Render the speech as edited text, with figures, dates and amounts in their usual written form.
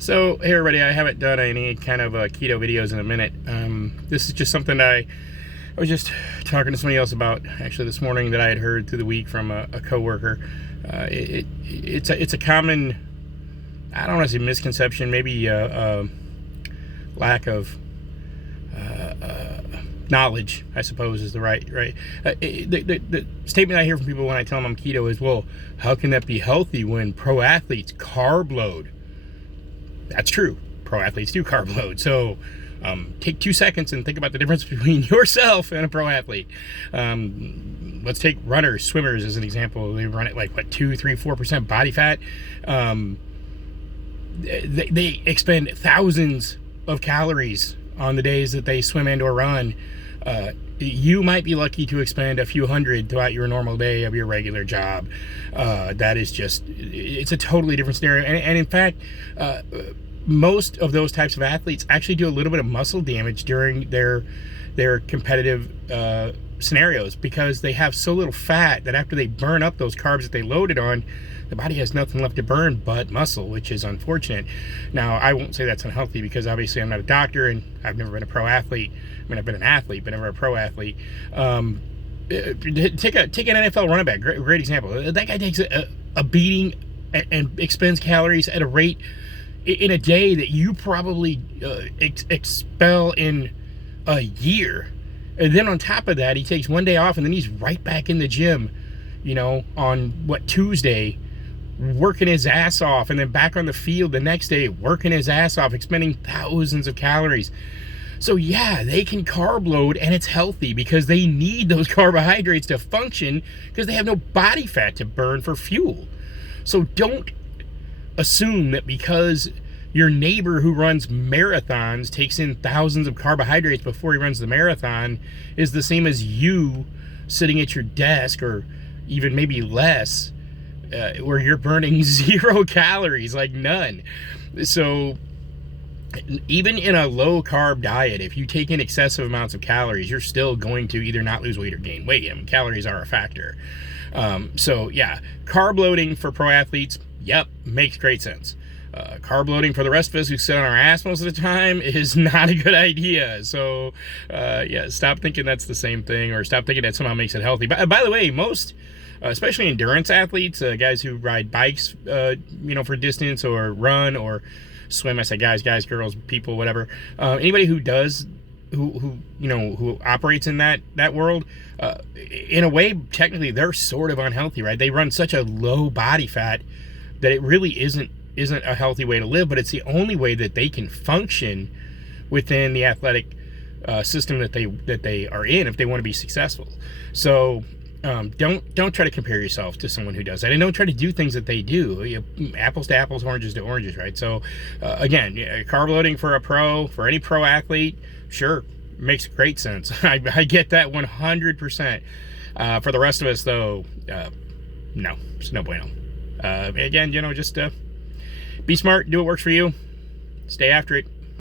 So, hey everybody, I haven't done any kind of keto videos in a minute. This is just something that I was just talking to somebody else about actually this morning that I had heard through the week from a coworker. It's a common, I don't want to say misconception, maybe lack of knowledge, I suppose, is the right. The statement I hear from people when I tell them I'm keto is, well, how can that be healthy when pro athletes carb load? That's true. Pro athletes do carb load. So take 2 seconds and think about the difference between yourself and a pro athlete. Let's take runners, swimmers as an example. They run at like, what, 2, 3, 4% body fat. They expend thousands of calories on the days that they swim and or run. You might be lucky to expend a few hundred throughout your normal day of your regular job. That is just, it's a totally different scenario. And in fact, most of those types of athletes actually do a little bit of muscle damage during their competitive scenarios, because they have so little fat that after they burn up those carbs that they loaded on, the body has nothing left to burn but muscle, which is unfortunate. Now, I won't say that's unhealthy, because obviously I'm not a doctor and I've never been a pro athlete. I mean, I've been an athlete, but never a pro athlete. Take an NFL running back, great example. That guy takes a beating and expends calories at a rate in a day that you probably expel in a year. And then on top of that, he takes one day off, and then he's right back in the gym, on Tuesday, working his ass off, and then back on the field the next day, working his ass off, expending thousands of calories. So yeah, they can carb load, and it's healthy because they need those carbohydrates to function, because they have no body fat to burn for fuel. So don't assume that because your neighbor who runs marathons takes in thousands of carbohydrates before he runs the marathon is the same as you sitting at your desk, or even maybe less, where you're burning 0 calories, like none. So even in a low carb diet, if you take in excessive amounts of calories, you're still going to either not lose weight or gain weight. I mean, calories are a factor. So yeah, carb loading for pro athletes, yep, makes great sense. Carb loading for the rest of us who sit on our ass most of the time is not a good idea. So yeah, stop thinking that's the same thing, or stop thinking that somehow makes it healthy. By the way, most especially endurance athletes, guys who ride bikes, for distance, or run or swim. I say guys, girls, people, whatever. Anybody who does, who operates in that world, in a way, technically, they're sort of unhealthy, right? They run such a low body fat that it really isn't a healthy way to live, but it's the only way that they can function within the athletic system that they are in if they want to be successful. So don't try to compare yourself to someone who does that, and don't try to do things that they do. Apples to apples, oranges to oranges, right? So again, carb loading for any pro athlete, sure, makes great sense. I get that 100%. For the rest of us, though, no, it's no bueno. Again, just be smart, do what works for you, stay after it.